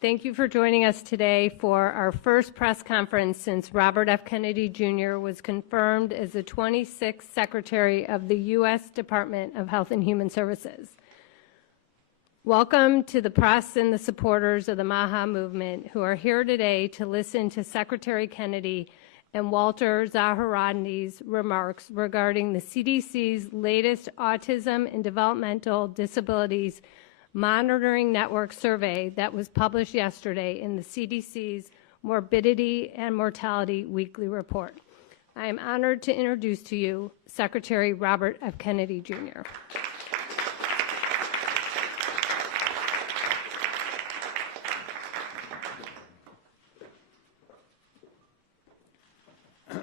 Thank you for joining us today for our first press conference since Robert F. Kennedy Jr. was confirmed as the 26th Secretary of the U.S. Department of Health and Human Services. Welcome to the press and the supporters of the MAHA movement who are here today to listen to Secretary Kennedy and Walter Zaharadi's remarks regarding the CDC's latest Autism and Developmental Disabilities Monitoring Network survey that was published yesterday in the CDC's Morbidity and Mortality Weekly Report. I am honored to introduce to you Secretary Robert F. Kennedy Jr.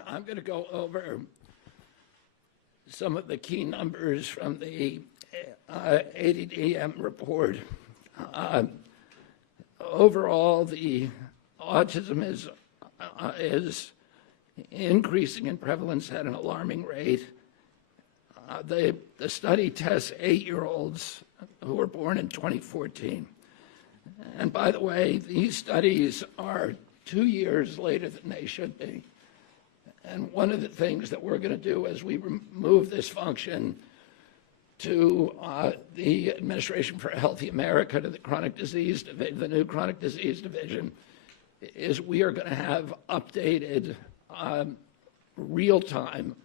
I'm going to go over some of the key numbers from the ADDM report. Overall, the autism is increasing in prevalence at an alarming rate. The study tests 8-year-olds who were born in 2014. And by the way, these studies are 2 years later than they should be. And one of the things that we're going to do as we move this function to the Administration for a Healthy America, to the chronic disease, the new chronic disease division, is we are going to have updated real-time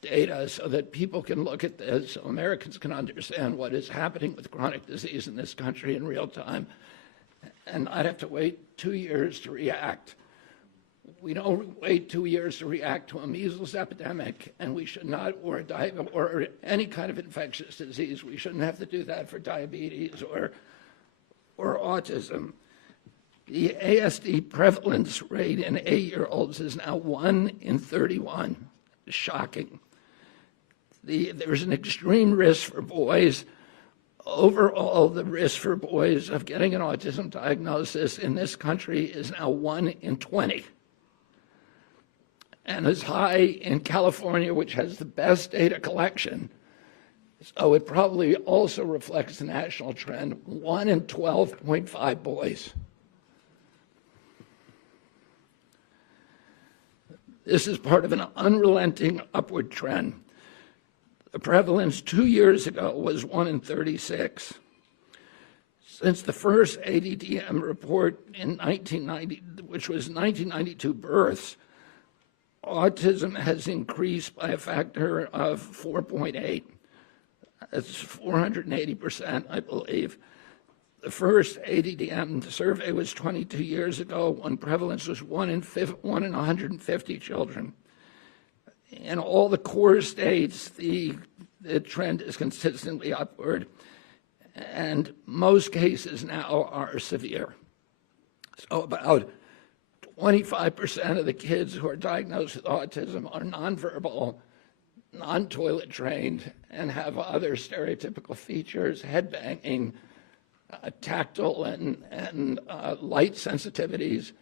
data so that people can look at this, so Americans can understand what is happening with chronic disease in this country in real time, and not have to wait 2 years to react. We don't wait 2 years to react to a measles epidemic, and we should not, or any kind of infectious disease. We shouldn't have to do that for diabetes or autism. The ASD prevalence rate in 8-year-olds is now 1 in 31. Shocking. There's an extreme risk for boys. Overall, the risk for boys of getting an autism diagnosis in this country is now 1 in 20. And as high in California, which has the best data collection. So it probably also reflects the national trend, 1 in 12.5 boys. This is part of an unrelenting upward trend. The prevalence 2 years ago was 1 in 36. Since the first ADDM report in 1990, which was 1992 births, autism has increased by a factor of 4.8. That's 480%, I believe. The first ADDM survey was 22 years ago when prevalence was 1 in 150 children. In all the core states, the trend is consistently upward, and most cases now are severe. So about 25% of the kids who are diagnosed with autism are nonverbal, non-toilet trained, and have other stereotypical features, head banging, tactile and light sensitivities,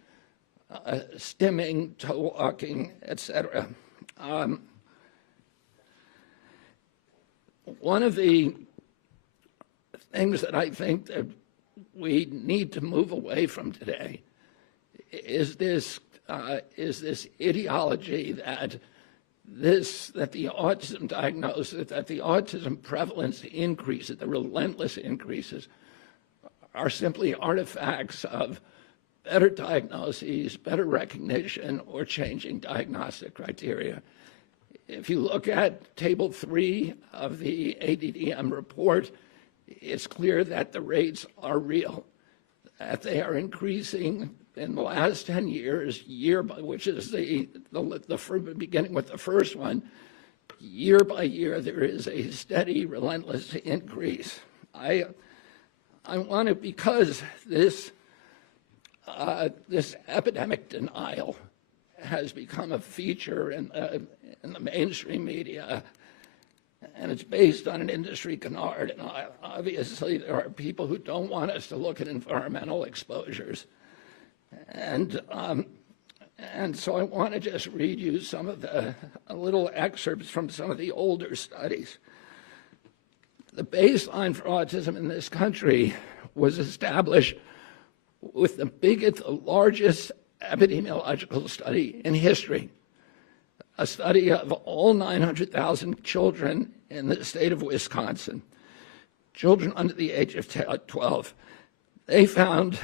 stimming, toe walking, etc. One of the things that I think that we need to move away from today is this ideology that the autism diagnosis, that the autism prevalence increases, the relentless increases, are simply artifacts of better diagnoses, better recognition, or changing diagnostic criteria. If you look at Table 3 of the ADDM report, it's clear that the rates are real, that they are increasing in the last 10 years, which is beginning with the first one, year by year, there is a steady, relentless increase. I want to, because this epidemic denial has become a feature in the mainstream media, and it's based on an industry canard, and obviously there are people who don't want us to look at environmental exposures. And so I want to just read you some of a little excerpts from some of the older studies. The baseline for autism in this country was established with the largest epidemiological study in history, a study of all 900,000 children in the state of Wisconsin, children under the age of 12. They found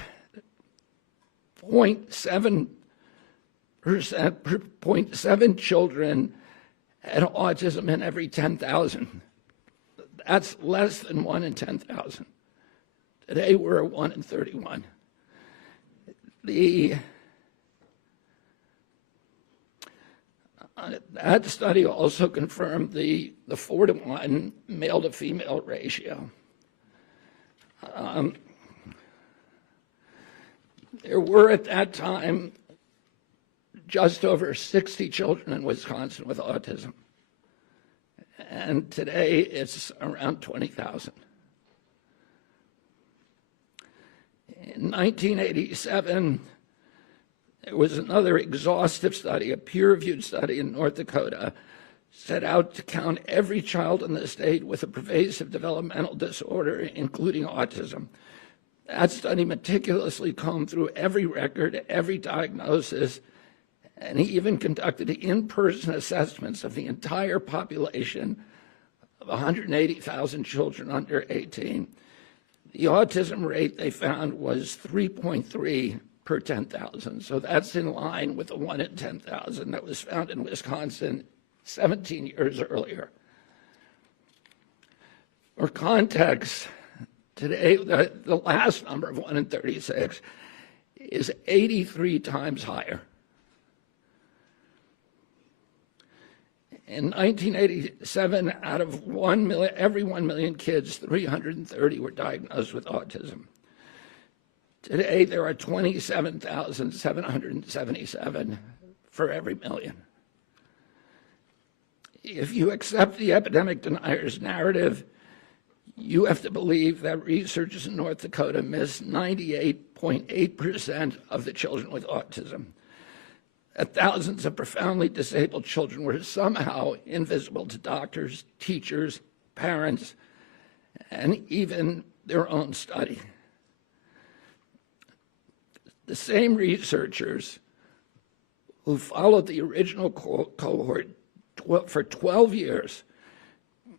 0.7 children had autism in every 10,000. That's less than 1 in 10,000. Today we're at 1 in 31. That study also confirmed the 4-to-1 male to female ratio. There were at that time just over 60 children in Wisconsin with autism. And today it's around 20,000. In 1987, there was another exhaustive study, a peer-reviewed study in North Dakota, set out to count every child in the state with a pervasive developmental disorder, including autism. That study meticulously combed through every record, every diagnosis, and he even conducted in-person assessments of the entire population of 180,000 children under 18. The autism rate they found was 3.3 per 10,000. So that's in line with the 1 in 10,000 that was found in Wisconsin 17 years earlier. For context, today the last number of 1 in 36 is 83 times higher. In 1987, out of every 1 million kids, 330 were diagnosed with autism. Today, there are 27,777 for every million. If you accept the epidemic deniers' narrative, you have to believe that researchers in North Dakota missed 98.8% of the children with autism. That thousands of profoundly disabled children were somehow invisible to doctors, teachers, parents, and even their own study. The same researchers who followed the original cohort for 12 years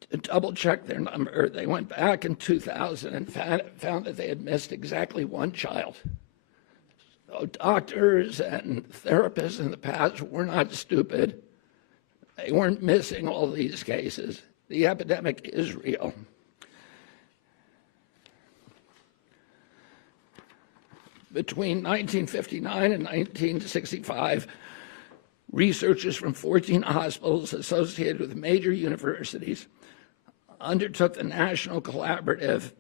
to double-check their number, they went back in 2000 and found that they had missed exactly 1 child. So doctors and therapists in the past were not stupid. They weren't missing all these cases. The epidemic is real. Between 1959 and 1965, researchers from 14 hospitals associated with major universities undertook the National Collaborative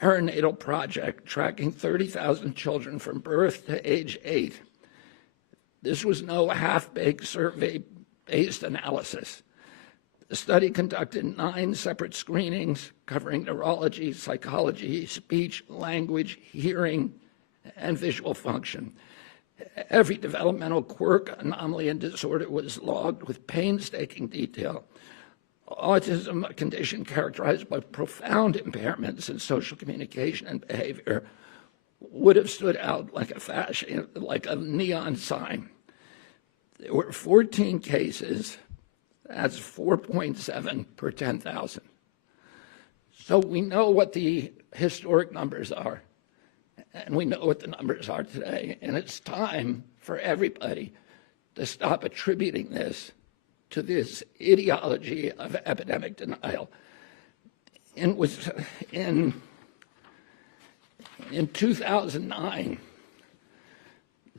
Perinatal Project, tracking 30,000 children from birth to age 8. This was no half-baked survey-based analysis. The study conducted 9 separate screenings covering neurology, psychology, speech, language, hearing, and visual function. Every developmental quirk, anomaly, and disorder was logged with painstaking detail. Autism, a condition characterized by profound impairments in social communication and behavior, would have stood out like a neon sign. There were 14 cases. That's 4.7 per 10,000. So we know what the historic numbers are, and we know what the numbers are today. And it's time for everybody to stop attributing this to this ideology of epidemic denial. In 2009,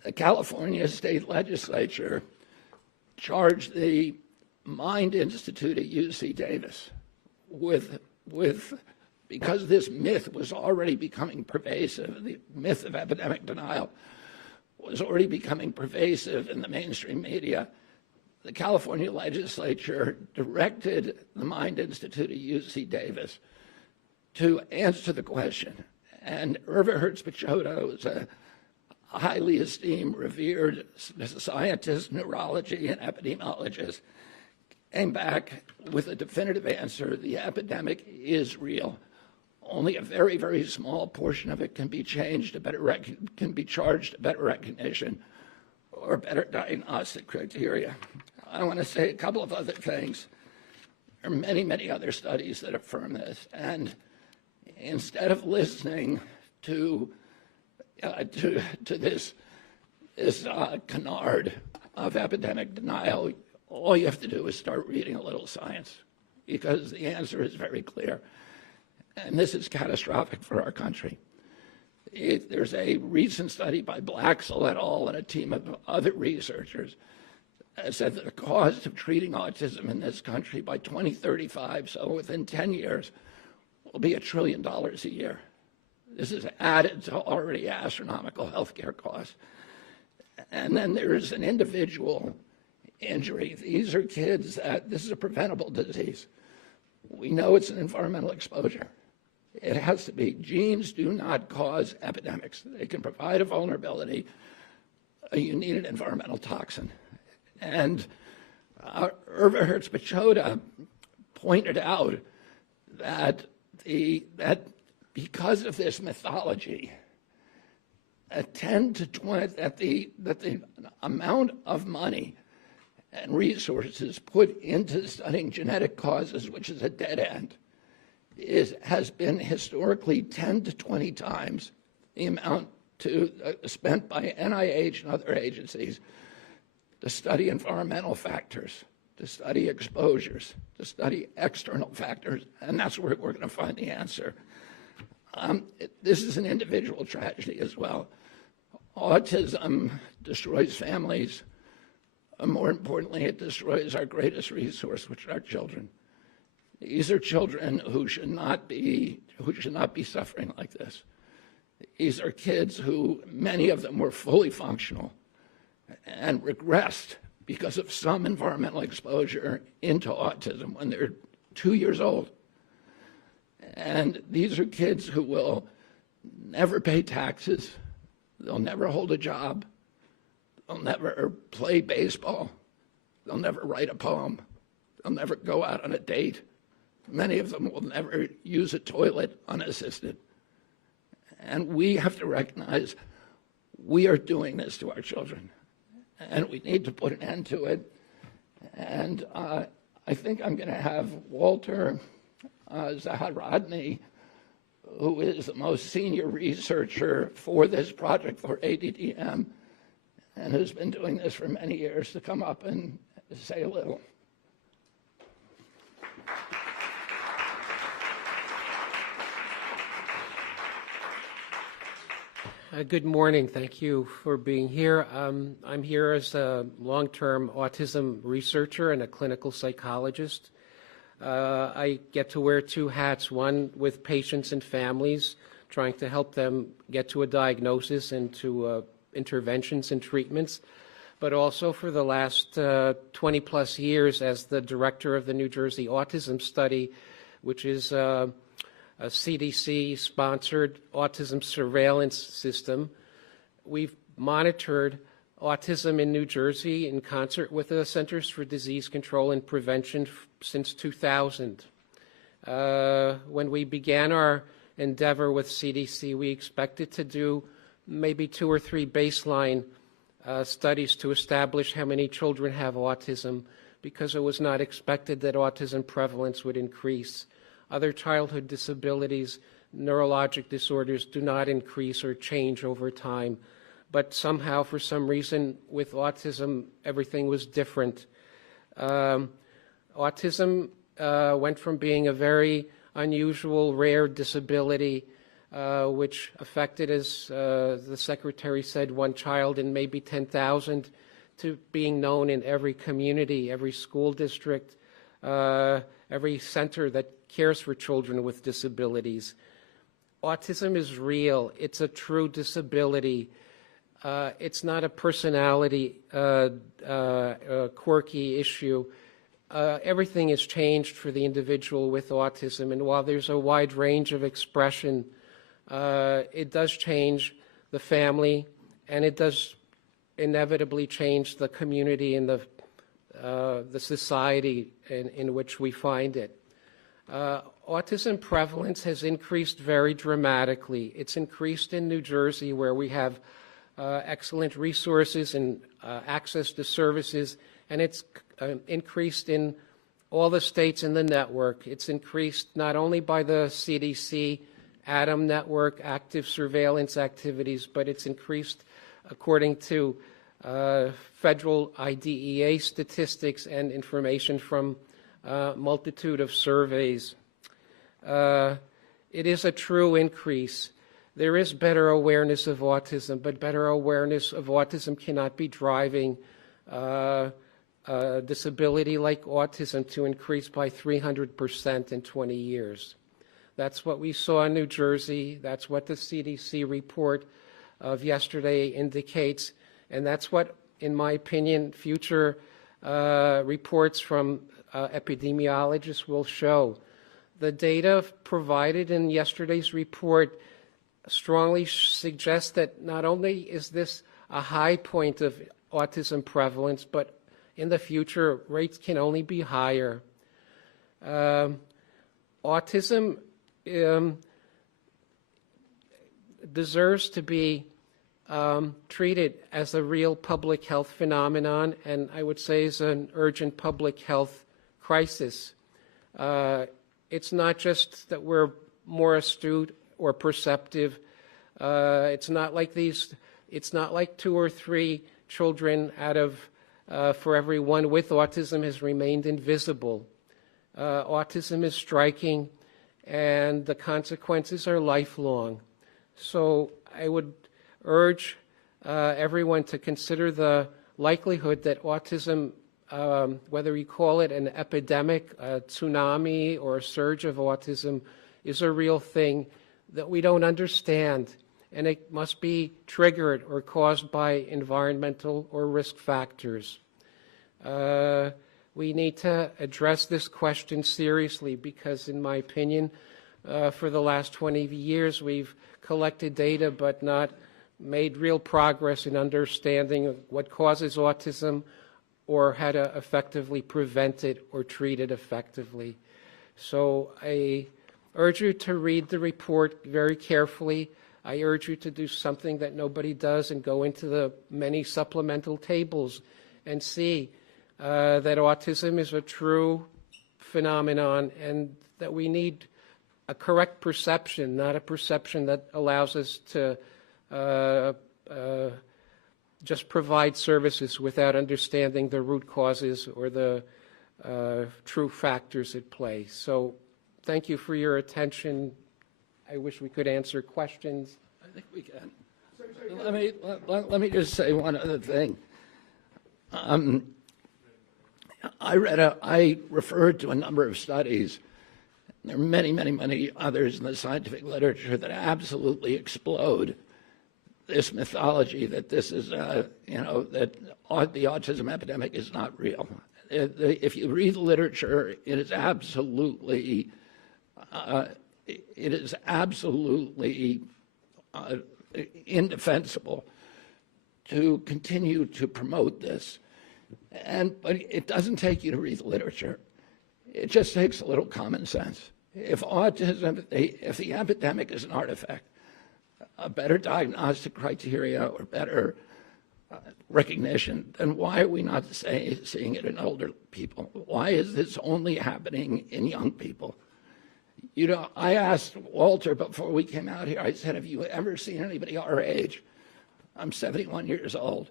the California State Legislature charged the Mind Institute at UC Davis because this myth was already becoming pervasive, the myth of epidemic denial was already becoming pervasive in the mainstream media. The California legislature directed the Mind Institute at UC Davis to answer the question. And Irva Hertz-Pichotto is a highly esteemed, revered scientist, neurology, and epidemiologist, came back with a definitive answer: the epidemic is real. only a very, very small portion of it can be changed to can be charged to better recognition or better diagnostic criteria. I want to say a couple of other things. There are many, many other studies that affirm this, and instead of listening to this canard of epidemic denial, all you have to do is start reading a little science, because the answer is very clear. And this is catastrophic for our country. There's a recent study by Blaxell et al. And a team of other researchers that said that the cost of treating autism in this country by 2035, so within 10 years, will be $1 trillion a year. This is added to already astronomical healthcare costs. And then there's an individual injury. These are kids that, this is a preventable disease. We know it's an environmental exposure. It has to be. Genes do not cause epidemics. They can provide a vulnerability. You need an environmental toxin. And Irva Hertz-Pachoda pointed out that because of this mythology, that the amount of money and resources put into studying genetic causes, which is a dead end, has been historically 10 to 20 times the amount spent by NIH and other agencies to study environmental factors, to study exposures, to study external factors, and that's where we're going to find the answer. This is an individual tragedy as well. Autism destroys families. More importantly, it destroys our greatest resource, which are our children. These are children who should not be suffering like this. These are kids who, many of them were fully functional and regressed because of some environmental exposure into autism when they're 2 years old. And these are kids who will never pay taxes. They'll never hold a job. They'll never play baseball. They'll never write a poem. They'll never go out on a date. Many of them will never use a toilet unassisted. And we have to recognize we are doing this to our children, and we need to put an end to it. And I think I'm going to have Walter Zaharodny, who is the most senior researcher for this project for ADDM, and has been doing this for many years, to come up and say a little. Good morning. Thank you for being here. I'm here as a long-term autism researcher and a clinical psychologist. I get to wear two hats, one with patients and families, trying to help them get to a diagnosis and to interventions and treatments, but also for the last 20-plus years as the director of the New Jersey Autism Study, which is a CDC-sponsored autism surveillance system. We've monitored autism in New Jersey in concert with the Centers for Disease Control and Prevention since 2000. When we began our endeavor with CDC, we expected to do maybe 2 or 3 baseline studies to establish how many children have autism, because it was not expected that autism prevalence would increase. Other childhood disabilities, neurologic disorders do not increase or change over time. But somehow, for some reason, with autism, everything was different. Autism went from being a very unusual, rare disability, which affected, as the secretary said, 1 child in maybe 10,000, to being known in every community, every school district, every center that cares for children with disabilities. Autism is real. It's a true disability. It's not a personality quirky issue. Everything has changed for the individual with autism, and while there's a wide range of expression, it does change the family, and it does inevitably change the community and the society in which we find it. autism prevalence has increased very dramatically. It's increased in New Jersey, where we have excellent resources and access to services, and it's increased in all the states in the network. It's increased not only by the CDC, ATOM network, active surveillance activities, but it's increased according to federal IDEA statistics and information from a multitude of surveys. It is a true increase. There is better awareness of autism, but better awareness of autism cannot be driving disability like autism to increase by 300% in 20 years. That's what we saw in New Jersey. That's what the CDC report of yesterday indicates. And that's what, in my opinion, future reports from epidemiologists will show. The data provided in yesterday's report strongly suggests that not only is this a high point of autism prevalence, but in the future, rates can only be higher. Autism deserves to be treated as a real public health phenomenon, and I would say is an urgent public health crisis. It's not just that we're more astute or perceptive. It's not like 2 or 3 children out of for every one with autism has remained invisible. Autism is striking, and the consequences are lifelong. So I would urge everyone to consider the likelihood that autism, whether you call it an epidemic, a tsunami, or a surge of autism, is a real thing that we don't understand, and it must be triggered or caused by environmental or risk factors. We need to address this question seriously because, in my opinion, for the last 20 years we've collected data but not made real progress in understanding what causes autism or how to effectively prevent it or treat it effectively. So I urge you to read the report very carefully. I urge you to do something that nobody does and go into the many supplemental tables and see that autism is a true phenomenon and that we need a correct perception, not a perception that allows us to just provide services without understanding the root causes or the true factors at play. So thank you for your attention. I wish we could answer questions. I think we can. Let me just say one other thing. I referred to a number of studies. There are many, many, many others in the scientific literature that absolutely explode this mythology that this is, that the autism epidemic is not real. If you read the literature, it is absolutely indefensible to continue to promote this. But it doesn't take you to read the literature. It just takes a little common sense. If the epidemic is an artifact, a better diagnostic criteria or better recognition, then why are we not seeing it in older people? Why is this only happening in young people? I asked Walter before we came out here, I said, have you ever seen anybody our age? I'm 71 years old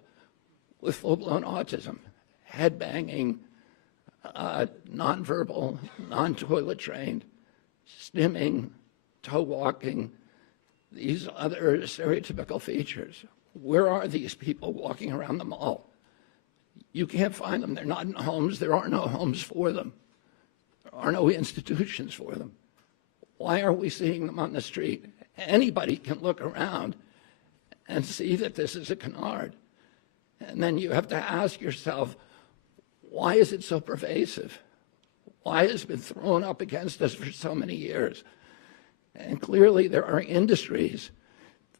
with full-blown autism, head banging, nonverbal, non-toilet trained, stimming, toe walking, these other stereotypical features. Where are these people walking around the mall? You can't find them. They're not in homes. There are no homes for them. There are no institutions for them. Why are we seeing them on the street? Anybody can look around and see that this is a canard. And then you have to ask yourself, why is it so pervasive? Why has it been thrown up against us for so many years? And clearly there are industries.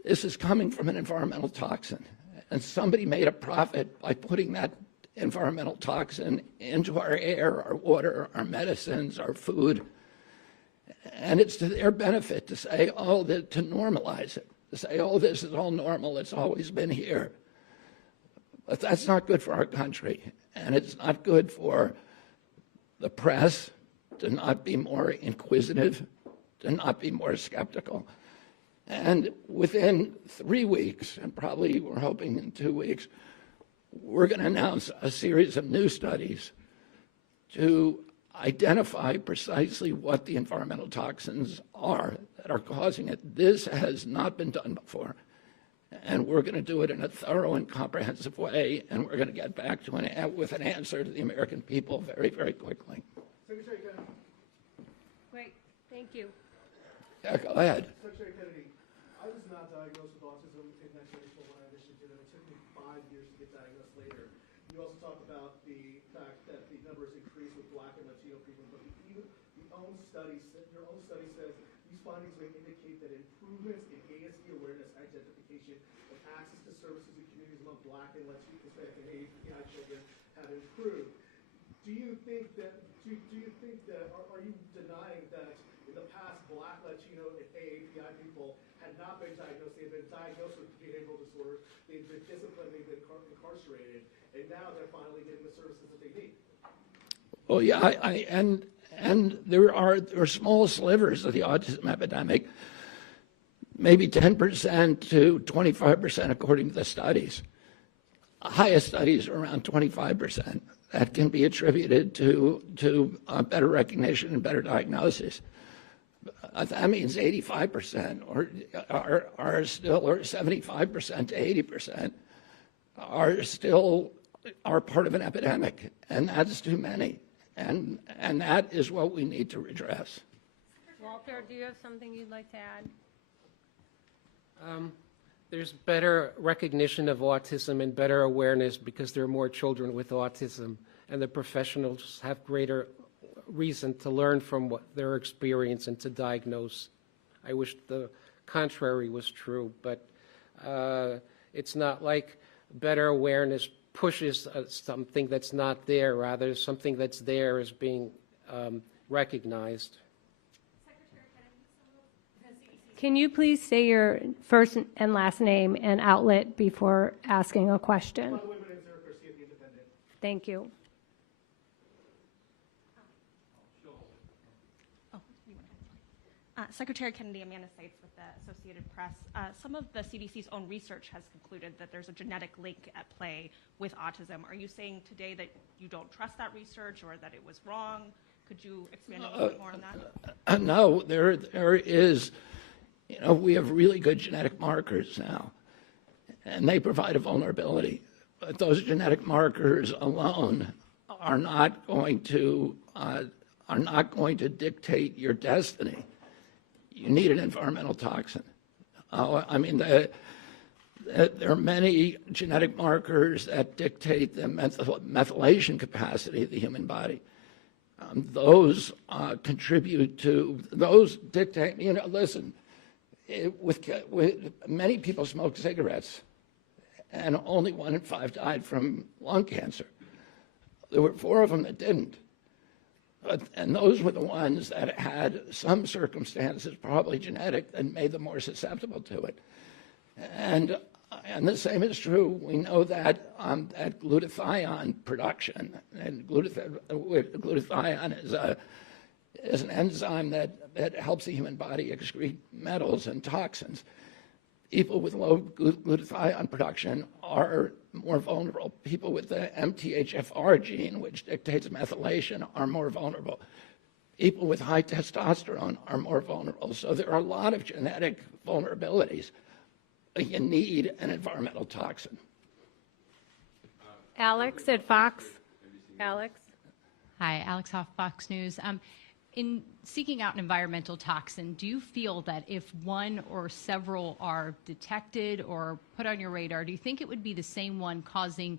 This is coming from an environmental toxin. And somebody made a profit by putting that environmental toxin into our air, our water, our medicines, our food. And it's to their benefit to say, oh, to normalize it, to say, oh, this is all normal, it's always been here. But that's not good for our country, and it's not good for the press to not be more inquisitive, to not be more skeptical. And within 3 weeks, and probably we're hoping in 2 weeks, we're going to announce a series of new studies to identify precisely what the environmental toxins are that are causing it. This has not been done before. And we're going to do it in a thorough and comprehensive way, and we're going to get back to with an answer to the American people very, very quickly. Secretary Kennedy. Great, thank you. Yeah, go ahead. Secretary Kennedy, I was not diagnosed with autism in 1994 when I initially did it. It took me 5 years to get diagnosed later. You also talk about the fact that the numbers increase with Black and Latino people, but your own study says these findings may indicate that improvements in ASD awareness, identification, and access to services in communities among Black and Latino, Hispanic, and API children have improved. Do you think that, are you denying that in the past Black, Latino, and AAPI people had not been diagnosed, they had been diagnosed with behavioral disorders, they've been disciplined, they've been incarcerated, and now they're finally getting the services that they need? Well, yeah, and there are small slivers of the autism epidemic, maybe 10% to 25% according to the studies. The highest studies are around 25%. That can be attributed to better recognition and better diagnosis. That means 85% are still, or 75% to 80% are part of an epidemic, and that's too many. And that is what we need to redress. Walter, do you have something you'd like to add? There's better recognition of autism and better awareness because there are more children with autism, and the professionals have greater reason to learn from what their experience and to diagnose. I wish the contrary was true, but it's not like better awareness pushes something that's not there. Rather, something that's there is being recognized. Can you please say your first and last name and outlet before asking a question? By the way, my name is Eric Garcia, The Independent. Thank you. Secretary Kennedy, Amanda Seitz with the Associated Press. Some of the CDC's own research has concluded that there's a genetic link at play with autism. Are you saying today that you don't trust that research or that it was wrong? Could you expand a little bit more on that? No, there is, we have really good genetic markers now, and they provide a vulnerability. But those genetic markers alone are not going to dictate your destiny. You need an environmental toxin. There are many genetic markers that dictate the methylation capacity of the human body. Those contribute to, those dictate, listen, with many people smoke cigarettes, and only 1 in 5 died from lung cancer. There were 4 of them that didn't. And those were the ones that had some circumstances, probably genetic, that made them more susceptible to it. And the same is true. We know that that glutathione production, and glutathione is an enzyme that helps the human body excrete metals and toxins. People with low glutathione production are more vulnerable. People with the MTHFR gene, which dictates methylation, are more vulnerable. People with high testosterone are more vulnerable. So there are a lot of genetic vulnerabilities. You need an environmental toxin. Alex at Fox. Alex. Hi, Alex Hoff, Fox News. In seeking out an environmental toxin, do you feel that if one or several are detected or put on your radar, do you think it would be the same one causing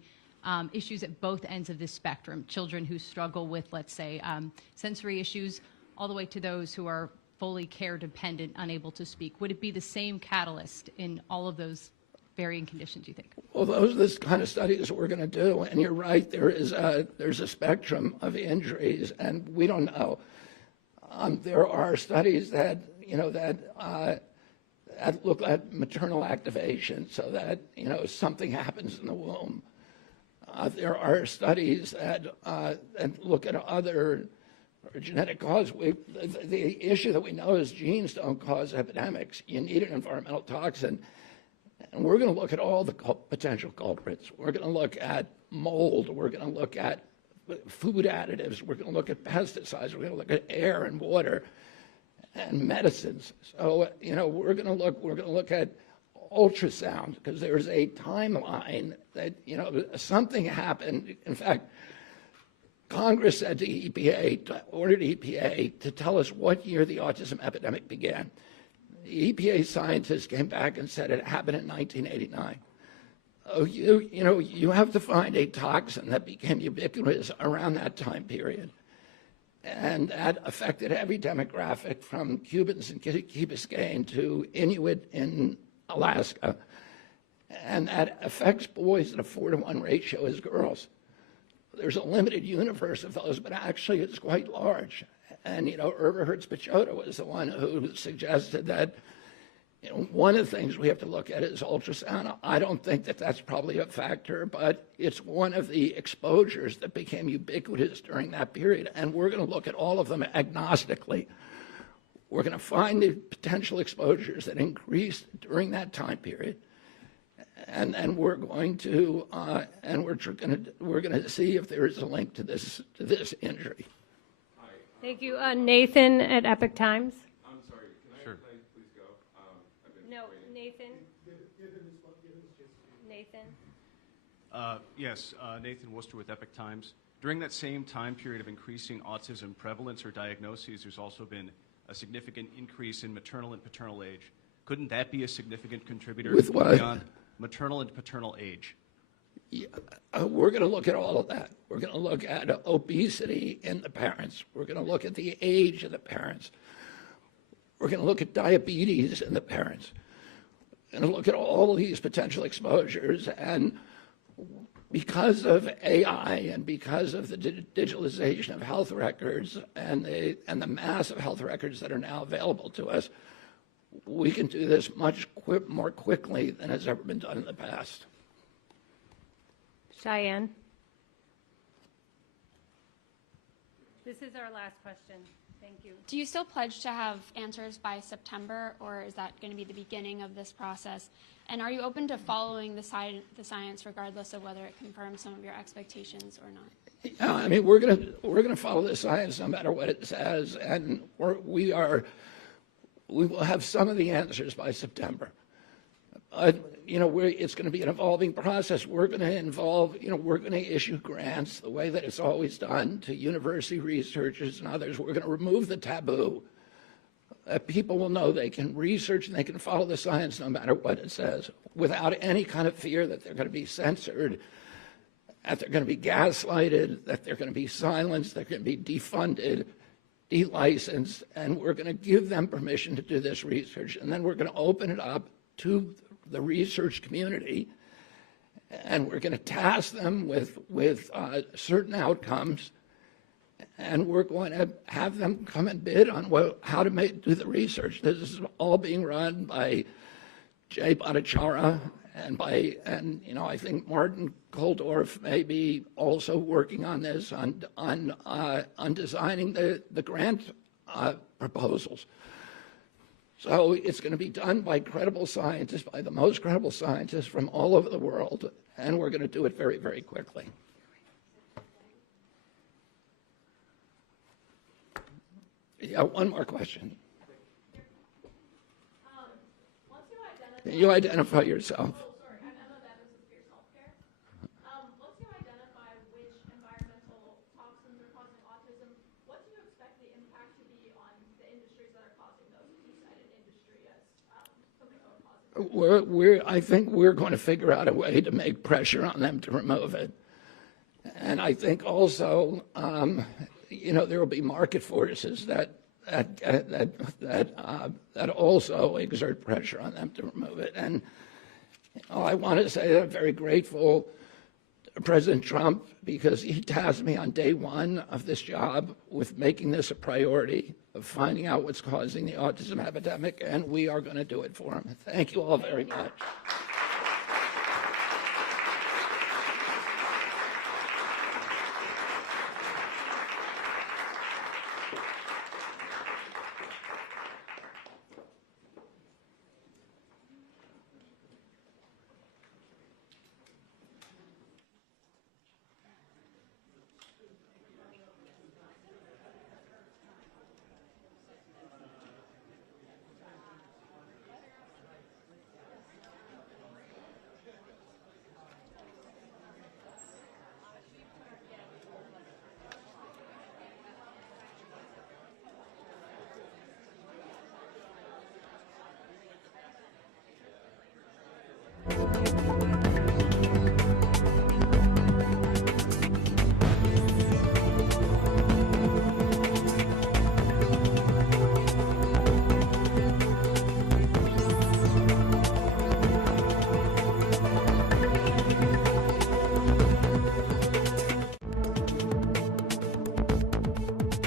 issues at both ends of this spectrum? Children who struggle with, let's say, sensory issues, all the way to those who are fully care dependent, unable to speak. Would it be the same catalyst in all of those varying conditions, you think? Well, those are the kind of studies we're going to do. And you're right, there's a spectrum of injuries, and we don't know. There are studies that, that look at maternal activation so that, something happens in the womb. There are studies that, that look at other genetic causes. The issue that we know is genes don't cause epidemics. You need an environmental toxin. And we're going to look at all the potential culprits. We're going to look at mold. We're going to look at food additives. We're going to look at pesticides. We're going to look at air and water and medicines. So, we're going to look at ultrasound because there's a timeline that, something happened. In fact, Congress said to EPA, ordered EPA to tell us what year the autism epidemic began. The EPA scientists came back and said it happened in 1989. Oh, you have to find a toxin that became ubiquitous around that time period. And that affected every demographic from Cubans in Key Biscayne to Inuit in Alaska. And that affects boys at a 4-to-1 ratio as girls. There's a limited universe of those, but actually it's quite large. And, Eberhard-Spichota was the one who suggested that, one of the things we have to look at is ultrasound. I don't think that that's probably a factor, but it's one of the exposures that became ubiquitous during that period. And we're going to look at all of them agnostically. We're going to find the potential exposures that increased during that time period. And we're going to we're going to see if there is a link to this injury. Thank you. Nathan at Epic Times. I'm sorry, can I please go? No, Nathan. Nathan. Yes, Nathan Worcester with Epic Times. During that same time period of increasing autism prevalence or diagnoses, there's also been a significant increase in maternal and paternal age. Couldn't that be a significant contributor With what? beyond maternal and paternal age? Yeah, we're going to look at all of that. We're going to look at obesity in the parents. We're going to look at the age of the parents. We're going to look at diabetes in the parents. We're going to look at all of these potential exposures. And because of AI and because of the digitalization of health records and the mass of health records that are now available to us, we can do this much more quickly than has ever been done in the past. Cheyenne. This is our last question. Thank you. Do you still pledge to have answers by September, or is that going to be the beginning of this process? And are you open to following the science regardless of whether it confirms some of your expectations or not? Yeah, I mean, we're gonna follow the science no matter what it says, and we will have some of the answers by September. It's going to be an evolving process. We're going to involve, we're going to issue grants the way that it's always done to university researchers and others. We're going to remove the taboo. People will know they can research and they can follow the science no matter what it says without any kind of fear that they're going to be censored, that they're going to be gaslighted, that they're going to be silenced, they're going to be defunded, delicensed, and we're going to give them permission to do this research. And then we're going to open it up to the research community, and we're going to task them with certain outcomes, and we're going to have them come and bid on how to do the research. This is all being run by Jay Bhattacharya and I think Martin Koldorf may be also working on this on designing the grant proposals. So it's going to be done by credible scientists, by the most credible scientists from all over the world, and we're going to do it very, very quickly. Yeah, one more question. Can you identify yourself? I think we're going to figure out a way to make pressure on them to remove it. And I think also, there will be market forces that also exert pressure on them to remove it. And I want to say that I'm very grateful to President Trump because he tasked me on day one of this job with making this a priority of finding out what's causing the autism epidemic, and we are going to do it for him. Thank you all very much.